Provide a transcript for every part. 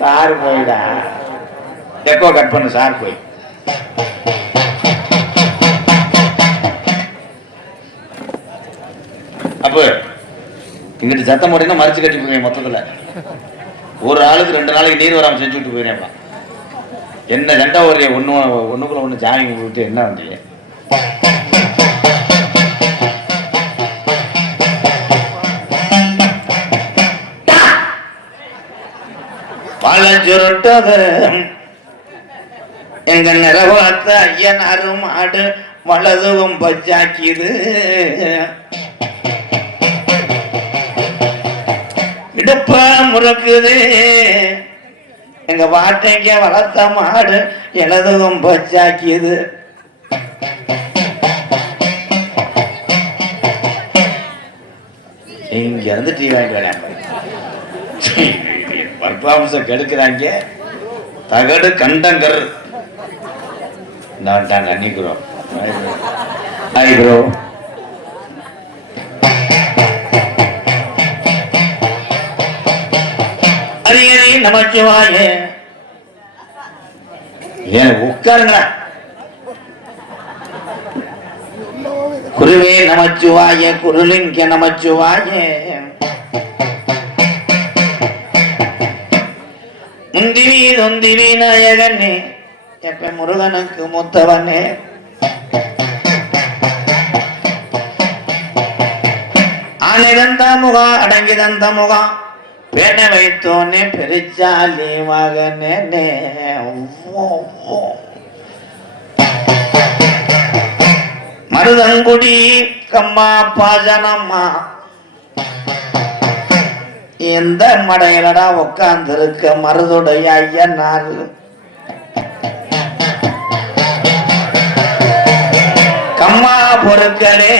Sir போயிடா. எப்போ cut பண்ணு sir போய். அப்போ இங்கிட்டு சத்தம் போட்டீங்கன்னா மறைச்சு கட்டி போயிருவேன் மொத்தத்துல. ஒரு ஆளுக்கு ரெண்டு நாளைக்கு நீர் வராமல் செஞ்சு விட்டு போயிடேன்ப்பா என்ன ஜெண்டா ஒரு ஒண்ணு ஒண்ணுக்குள்ள ஒண்ணு ஜாமி விட்டு என்ன வந்தீங்க பழஞ்சுருட்டது. எங்க நிறவாத்த ஐயன் ஆடு வலதுவும் பச்சாக்கிது இடுப்ப முறக்குது. எங்க பாட்டைங்க வளர்த்த மாடு எனதுவும் பச்சாக்கியது இங்க இருந்து டீ வாங்கி பர்ஃபார்மன்ஸை கெடுக்கிறாங்க. தகடு கண்டங்கர். நான் தான் நினைக்கிறோம் ஹாய் நமச்சிவாய. ஏன் உட்காருங்களா குருவே நமச்சிவாய குருலிங்க நமச்சிவாய. முந்திவி தொந்திவி நாயகனே எப்ப முருகனுக்கு மூத்தவனே? ஆனிருந்த முகம் அடங்கிதந்த முகம் பேண வைத்தோனே பெருச்சாலி மகனே மருதங்குடி கம்மா பாஜனம்மா. எந்த மடையிலடா உட்காந்துருக்க மருதுடைய ஐயனார் கம்மா பொருட்களே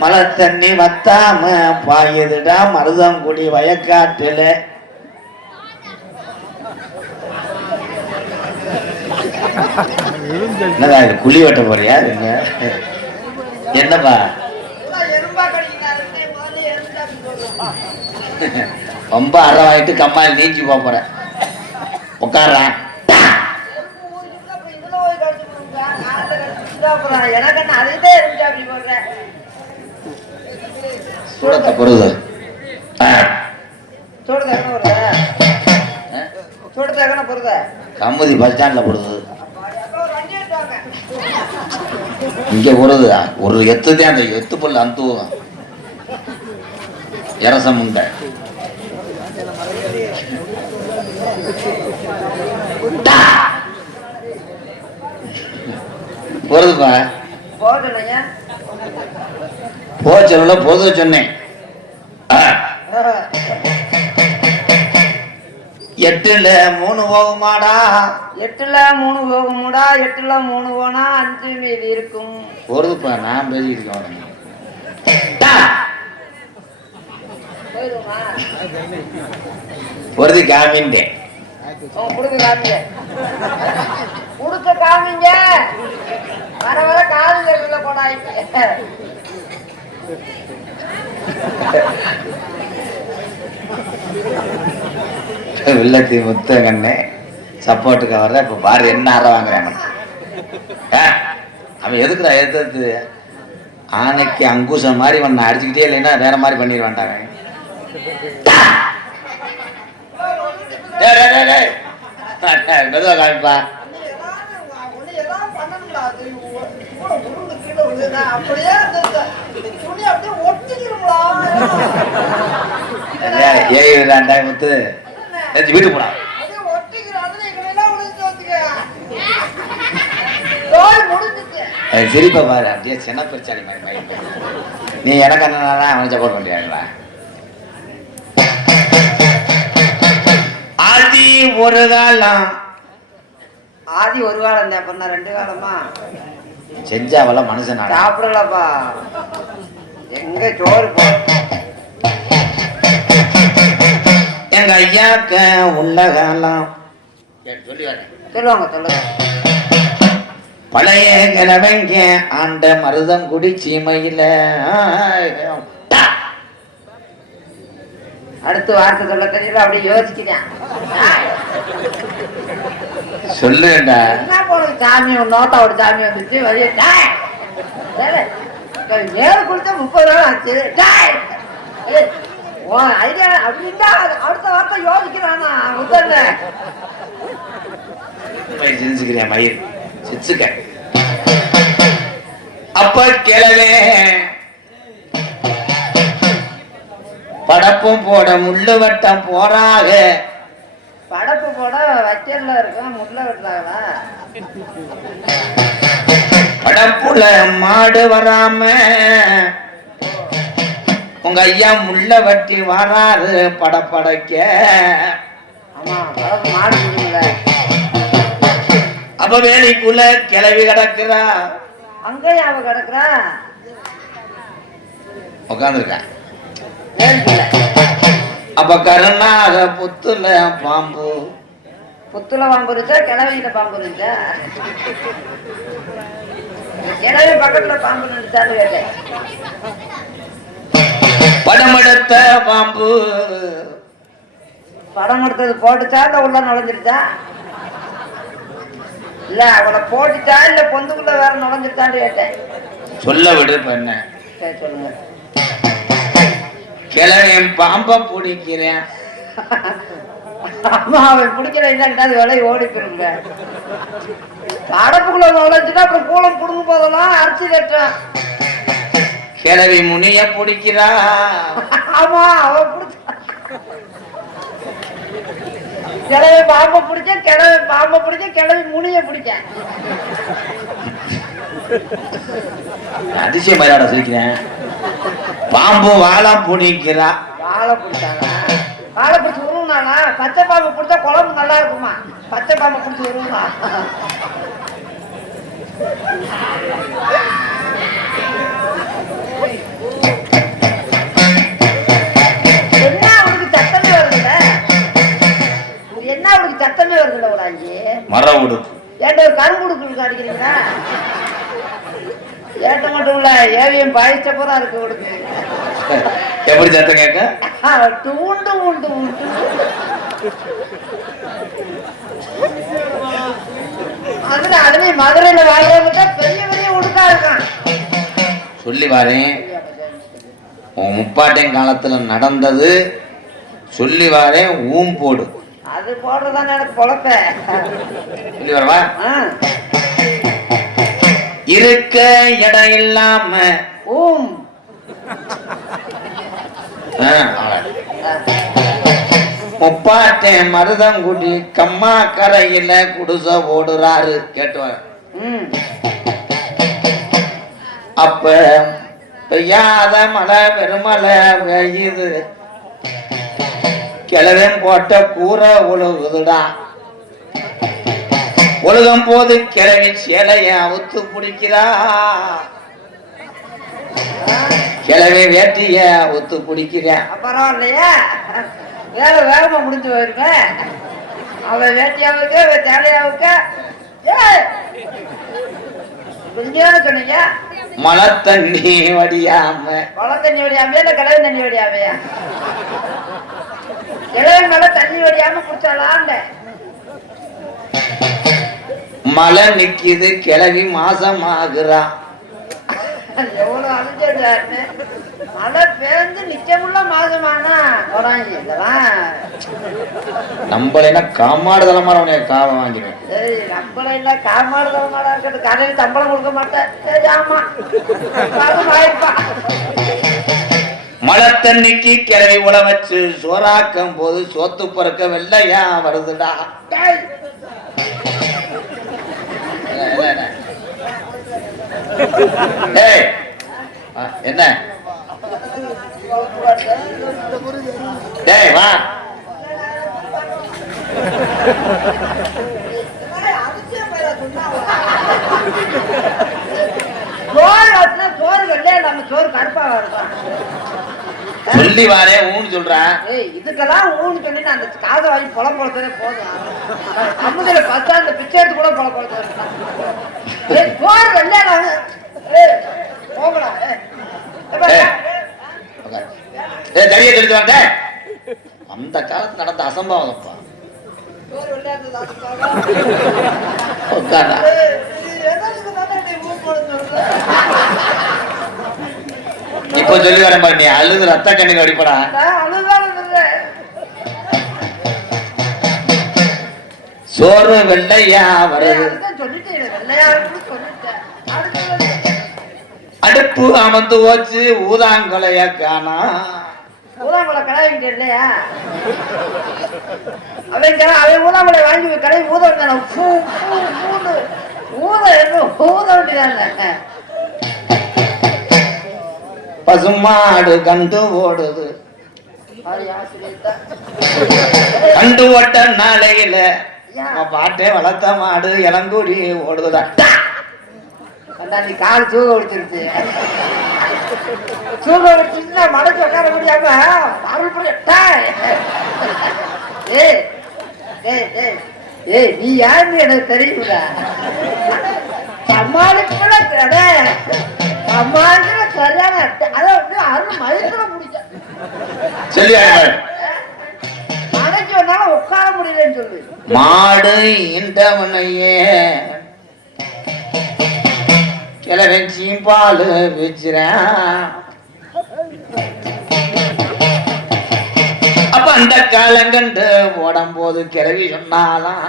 மழை தண்ணி வத்தாம பாயுதுடா மருதங்குடி வயக்காட்டில. குழி வெட்ட போறியா என்னப்பா? ரொம்ப அறவாயிட்டு கம்மாயில் நீஞ்சி போக போற உட்கார்றேன் எனக்கு சூடத்தை தகன பஸ் ஸ்டாண்ட்ல பொறுது. இங்க பொறுது ஒரு எத்து தான் அந்த எத்து பொருள் அந்த இரசம் உண்டை பொறுதுப்பா. போதும் போச்சல பொறுத சொன்னேன். எட்டுல மூணு போகுமாடா? எட்டுல மூணு போகுமுடா எட்டுல மூணு போனா அஞ்சு மீதி இருக்கும். பொறுதுப்பா நான் பேசியிருக்கேன் போயிடுமா பொறுதி காமின்ட்டேன் கொடுக்க காமிங்க வர வர காது கேட்டுல போனாங்க வில்லத்தி முத்த கண்ணே சப்போர்ட்டுக்கு வர்ற இப்ப பாரு என்ன அற வாங்குறாங்க அவன் எதுக்குடா எதிர்த்து ஆனைக்கு அங்குசம் மாதிரி ஒன்னு அடிச்சுக்கிட்டே இல்லைன்னா வேற மாதிரி பண்ணிடுவான்டாங்க. மெதுவா காமிப்பா. முத்து. வீட்டுக்கு அது சிரிப்பை பாரு. அப்படியே சின்ன பெருச்சாளி மாதிரி நீ எனக்கு என்ன அவனை சப்போர்ட் பண்றியாங்களா ஆதி ஒரு காலம். ஆதி ஒரு காலம் தான் பண்ண ரெண்டு காலமா? செஞ்சாவல மனுஷன் சாப்பிடலப்பா. எங்க சோறு போ எங்க ஐயாக்க உள்ள காலம். சொல்லுவாங்க சொல்லுங்க. பழைய கிழவங்க ஆண்ட மருதங்குடி சீமையில அடுத்து வார்த்தை சொல்ல தெரியல அப்படியே யோசிக்கிறேன். சொல்லுடா. என்ன போல சாமி நோட்டா ஒரு சாமி வந்துச்சு. வழியே ஏழு கொடுத்தா முப்பது ரூபா ஆச்சு. உன் ஐடியா அப்படின்னா அடுத்த வார்த்தை யோசிக்கிறானா? மயிர் செஞ்சுக்கிறேன் மயிர் சிச்சுக்க அப்ப கிளவே. படப்பும் போட முள்ளு வட்டம் போறாக. படப்பு போட வச்சல்ல இருக்கும் முள்ள விட்டுறாங்களா படப்புல மாடு வராம. உங்க ஐயா முள்ள வட்டி வராரு படப்படைக்க. ஆமா படப்பு மாடு முடியல அப்ப வேலைக்குள்ள கிளவி கிடக்குறா. அங்கேயும் அவ கிடக்குறா? உட்காந்துருக்கேன் அப்ப கருணாக புத்துல பாம்பு. புத்துல பாம்பு இருந்துச்சா கிழவிகிட்ட பாம்பு இருந்துச்சா கிழவி பக்கத்துல பாம்பு நின்றுச்சான்னு கேட்டேன். படமெடுத்த பாம்பு. படம் எடுத்தது போட்டுச்சா இல்ல உள்ள நுழைஞ்சிருச்சா? இல்ல அவளை போட்டுச்சா இல்ல பொந்துக்குள்ள வேற நுழைஞ்சிருச்சான்னு கேட்டேன். சொல்ல விடு என்ன? சரி சொல்லுங்க. கிழவன் பாம்பை பிடிக்கிறேன். அம்மா அவன் பிடிக்கிற இல்லைன்ட்டு விலை ஓடி போயிருங்க. அடப்புக்குள்ள நுழைஞ்சுன்னா அப்புறம் கூலம் புடுங்க போதெல்லாம் அரிசி கட்டும் கிழவி முனிய பிடிக்கிறா. ஆமா அவ பிடிச்ச கிழவி பாம்பை பிடிச்ச கிழவி பாம்பை பிடிச்ச கிழவி முனிய பிடிச்ச அதிசயம் மரியாதை சிரிக்கிறேன். பாம்பு வாழை பிடிக்கிறா. வாழை பிடிச்சாங்க வாழை பிடிச்சி உருவுனானா பச்சை பாம்பு பிடிச்சா குழம்பு நல்லா இருக்குமா? பச்சை பாம்பு பிடிச்சி உருவுனா? என்ன அவனுக்கு சத்தமே வருதுல்ல என்ன அவனுக்கு சத்தமே வருதுல்ல ஒரு அஞ்சு மர உடுப்பு ஏன்டா ஒரு கரும்புடுக்கு அடிக்கிறீங்களா? ஏட்ட மட்டும் இல்ல ஏவிஎம் பாய்ச்ச பூரா இருக்கு கொடுக்கு எப்படி சத்தம் கேட்க? தூண்டு உண்டு உண்டு. அதுல அதுவே மதுரையில வாழ்றவங்க பெரிய பெரிய உடுக்கா இருக்கான். சொல்லி வாரேன் உன் முப்பாட்டையும் காலத்துல நடந்தது. சொல்லி வாரேன் ஊம் போடு. அது போடுறதானே எனக்கு பொழப்ப சொல்லி வரவா? ஆ. இருக்க இடம் இல்லாம. அவன். முப்பாட்டன் மருதங்குடி கம்மா கரையில குடிசை ஓடுறாரு. கேட்டுவார் ம். அப்ப பெய்யாத மழை பெருமழை பெய்யுது. கிழவன் போட்ட கூரை ஒழுகுதுடா ஒழுகும் போது கிழவி சேலைய அவுத்து பிடிக்கிறா. கிழவி வேட்டிய அவுத்து பிடிக்கிறேன் அப்புறம் இல்லையா? வேலை வேகமா முடிஞ்சு போயிருவேன் அவன் வேட்டியாவுக்கு தேவையாவுக்கு கொஞ்சம் சொன்னீங்க. மழை தண்ணி வடியாம. குளம் தண்ணி வடியாமையா இல்ல கிழவு தண்ணி வடியாமையா? கிழவு மேல தண்ணி வடியாம குடிச்சாலாண்ட மழை நிக்குது கிழவி மாசம் ஆகுறா நம்மள காமாடு தலைமாறவனே காவம் வாங்கிடுவேன் சரி நம்மள இல்ல காமாடு தரமாடா இருக்கட்டும். கடையில் சம்பளம் கொடுக்க மாட்டேன். சரி ஆமா. மழை தண்ணிக்கு கிளவி உழ வச்சு சோறாக்கும் போது சோத்து பிறக்க வெள்ளையா வருதுடா. என்ன? டேய் வா. சொல்லி வாரே ஊன்னு சொல்றேன் ஏய் இதுக்கெல்லாம் ஊன்னு சொல்லி நான் அந்த காதை வாங்கி புலம் பொழத்ததே போதும். அம்முதில பார்த்தா அந்த பிச்சை எடுத்து கூட பொழத்தது ஏய் சோறு வெள்ளையா தடியை தெளித்து வாங்க அந்த காலத்துல நடந்த சாப்பிட்டாங்க. உட்காரா? இப்போ சொல்லி வரேன் பாரு நீ அழுது ரத்த கண்ணுக்கு அடிப்படா. சோறு வெள்ளையா வருது. அடுப்பு அமர்ந்து போச்சு ஊதாங்கலைய காணா ஊதாமலை கடாயிட்டு இல்லையா அவன் கடை அவன் ஊதாமலை வாங்கி கடை ஊத பூன்னு. ஊத ஊத வேண்டியதானே? பசுமாடு கண்டு ஓடுது. கண்டு ஓட்ட நாளையில பாட்டே வளர்த்த மாடு இளங்குடி ஓடுதா கண்டா நீ கால் தூக்க விடுத்துருச்சு தூக்க விடுச்சுன்னா மடக்கு உட்கார முடியாம அருள் புரிய டேய். ஏய் ஏய் ஏய் ஏய் நீ யாருன்னு எனக்கு தெரியுதா சமாளிக்கல கடை சமாளிக்கல சரியான. அதான் அப்படியே அருள் மயத்துல முடிச்ச மடக்கி உட்கார முடியலன்னு சொல்லு. மாடு இன்றவனையே கிழவன் சீம்பால் வச்சுறேன். அப்ப அந்த காலங்கண்டு ஓடும்போது கிளவி சொன்னாலாம்.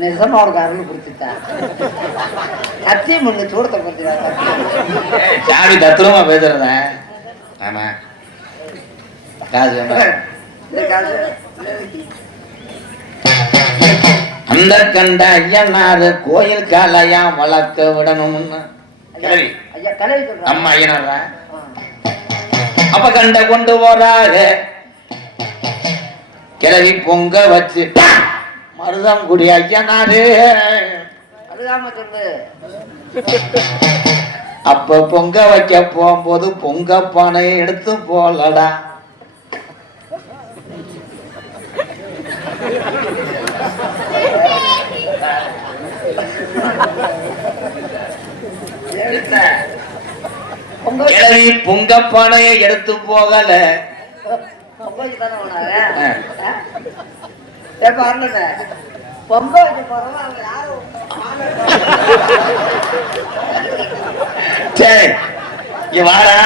நிஜமா உனக்கு அருள் சாமி தத்துரமா பேசுறதேன் ஆமா. காசு வேணும். இந்த காசு அந்த கண்ட ஐயனாரு கோயில் காலையா வளர்க்க விடணும்னு நம்ம ஐயனாரா அப்ப கண்ட கொண்டு போறாரு. கிளவி பொங்க வச்சு பா! மருதங்குடி ஐயனாரு அப்ப பொங்க வைக்க போகும்போது பொங்க பானையை எடுத்து போலடா. வைக்க போறவங்க அவங்க யாரும் சரி வாடா.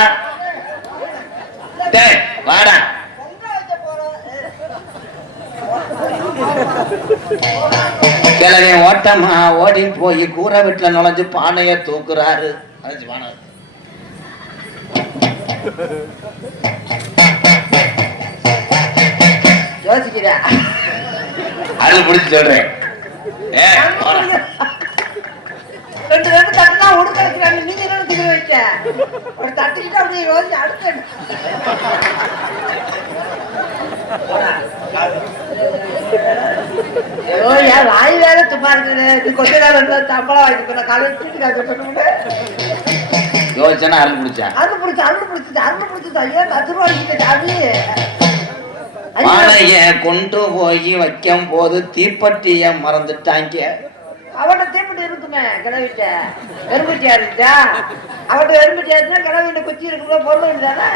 வாடா பொங்க வைக்க போறோம் கிழவி ஓட்டமா ஓடி போய் கூரை வீட்டுல நுழைஞ்சு பானைய தூக்குறாரு. யோசிக்கிறேன் அருள் பிடிச்சு சொல்றேன். ஏ. ரெண்டு ரெண்டு தட்டுனா உடுக்க வைக்கிறாங்க நீங்க என்ன திங்க வைக்க? ஒரு தட்டிக்கிட்டு அப்படியே யோசிச்சு அடுத்து ஐயோ ஏன் வாய் வேற சும்மா இருக்குது. நீ கொஞ்ச நாள் இருந்தா சம்பளம் வாங்கிட்டு நான் காலையில் தூக்கி காய்ச்ச சொல்லுங்க யோசிச்சேன்னா அருள் பிடிச்சேன். அருள் பிடிச்சி அருள் பிடிச்சது அருள் பிடிச்சது. ஐயா பத்து ரூபாய்க்கு சாமி ஐயா, பானைய கொண்டு போய் வைக்கும் போது தீப்பெட்டிய மறந்துட்டாங்க. அவன்கிட்ட தீப்பெட்டி இருக்குமே கிளவிட்ட எறும்புட்டியா இருந்துச்சா அவன்கிட்ட எறும்புட்டியா இருந்தா கிளவிட்ட குச்சி இருக்குள்ள பொருள் இருந்தானே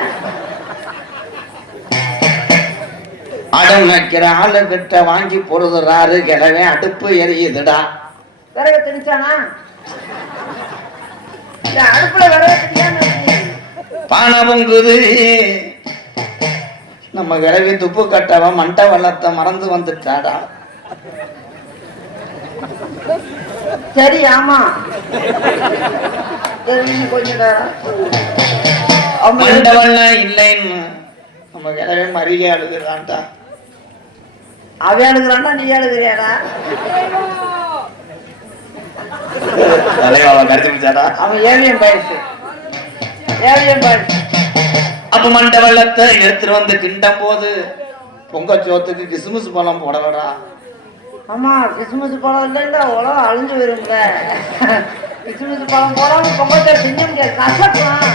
அடம் வைக்கிற ஆளு கிட்ட வாங்கி பொருதுறாரு. கிழவே அடுப்பு எரியுதுடா. விறகு திணிச்சானா? அடுப்புல விறகு திணிக்காம பானை பொங்குது நம்ம கிழவி துப்பு கட்டவ மண்டை வள்ளத்தை மறந்து வந்துட்டாடா. சரி ஆமா. சரி, இன்னும் கொஞ்ச நேரம் அவங்க மண்டை வள்ளம் இல்லைன்னு நம்ம கிழவி மறிய அழுகுறான்டா அவன் அழுகுறான்னா நீ கடிச்சு பிடிச்சாடா அவன் ஏவியம் பாயிடுச்சு ஏவியம் பாயிடுச்சு அப்ப எடுத்துட்டு வந்து கிண்டம் போது பொங்க சோத்துக்கு கிசுமிசு பழம் போடலடா. ஆமா கிறிஸ்துமஸ் பழம் இல்லைன்னா உலகம் அழிஞ்சு போயிரும்ல. கிறிஸ்துமஸ் பழம் போடாம பொங்கத்தை திங்க முடியாது கசக்கலாம்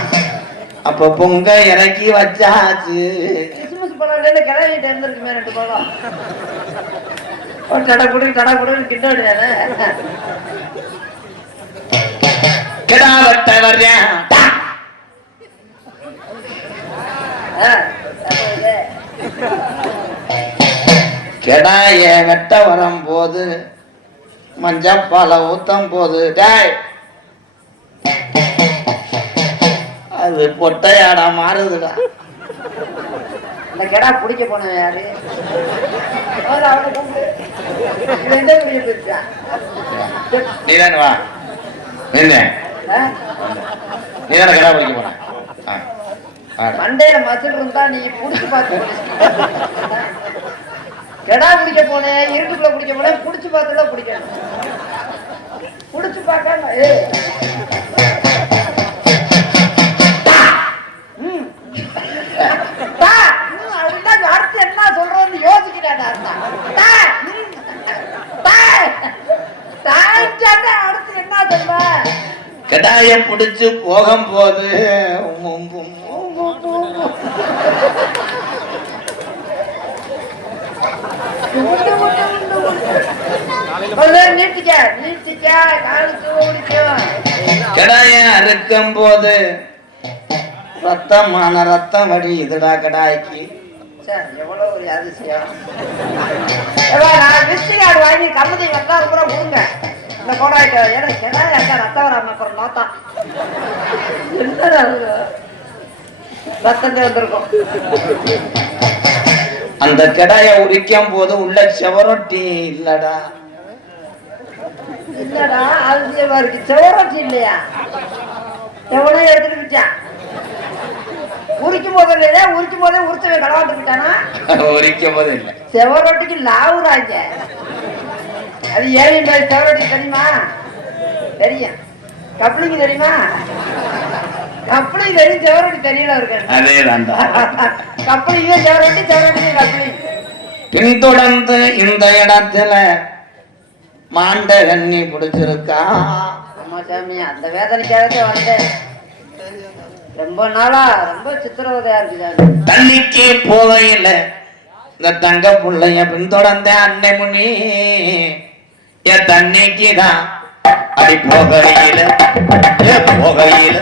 அப்ப பொங்க இறக்கி வச்சாச்சு. கிறிஸ்துமஸ் பழம் இல்லைன்னா கிளவிட்டு இருந்திருக்குமே ரெண்டு ஒரு தடை குடி தடை குடின்னு கிட்ட வேண்டியதானே கிடா வெட்ட வர்றேன். கிடாய வெட்ட வரும் போது மஞ்சப்பால ஊத்தம் போது டேய். அது பொட்டையாடா மாறுதுடா. இந்த கெடா பிடிக்க போனவன் யாரு அவன் அவனை கூப்பிடு. இவன் எந்த குடியை பிடிச்சான்? நீ தானே வா நின்று ஆ? நீ தானே கிடா பிடிக்க போன. மண்டையில மசில் இருந்தா நீ புடிச்சு பார்த்து. கெடா பிடிக்க போனேன் இருட்டுக்குள்ள பிடிக்க போனேன் புடிச்சு பார்த்து தான் பிடிக்கணும் புடிச்சு பார்க்காம கிடாய பிடிச்சு போகும்போது நீட்டிக்க நீட்டிக்க அறுக்கும் போது ரத்தமான ரத்தம் வடி இதுடா கிடாய்க்கு. சார் எவ்வளவு ஒரு அதிசயம் நான் கார்டு வாங்கி கம்பெனி வந்தா கூட கொடுங்க இந்த கோடாய்க்கு ஏன்னா அக்கா ரத்தம் வராம அப்புறம் நோத்தா என்னடா இது? ரத்தம் வந்திருக்கும் அந்த கிடாய உரிக்கும் போது உள்ள செவரொட்டி இல்லடா. இல்லடா அதிசயமா இருக்கு. செவரட்டி இல்லையா? எவனோ எடுத்துட்டு உரிக்கும் போது இல்லையா உரிக்கும் போதே உரிச்சவன் களவாட்டு விட்டானா உரிக்கும் போது இல்லை. செவரொட்டிக்கு லாவுறாங்க அது ஏழை மேல் செவரொட்டி தெரியுமா? தெரியும். கப்ளிங் தெரியுமா? கப்ளிங் தெரியும் செவரொட்டி தெரியல இருக்கு அதே தான்டா கப்ளிங் செவரொட்டி செவரொட்டி கப்ளிங் பின்தொடர்ந்து இந்த இடத்துல மாண்ட கண்ணி பிடிச்சிருக்கா ஆமா சாமி அந்த வேதனைக்காகவே வந்தேன். ரொம்ப நாளா ரொம்ப சித்திரவதையா இருக்கு தண்ணிக்கே தண்ணிக்கு இல்ல. இந்த தங்க பிள்ளைய பின்தொடர்ந்த அன்னை முனி என் தண்ணிக்கு தான். அடி போகையில ஏ போகையில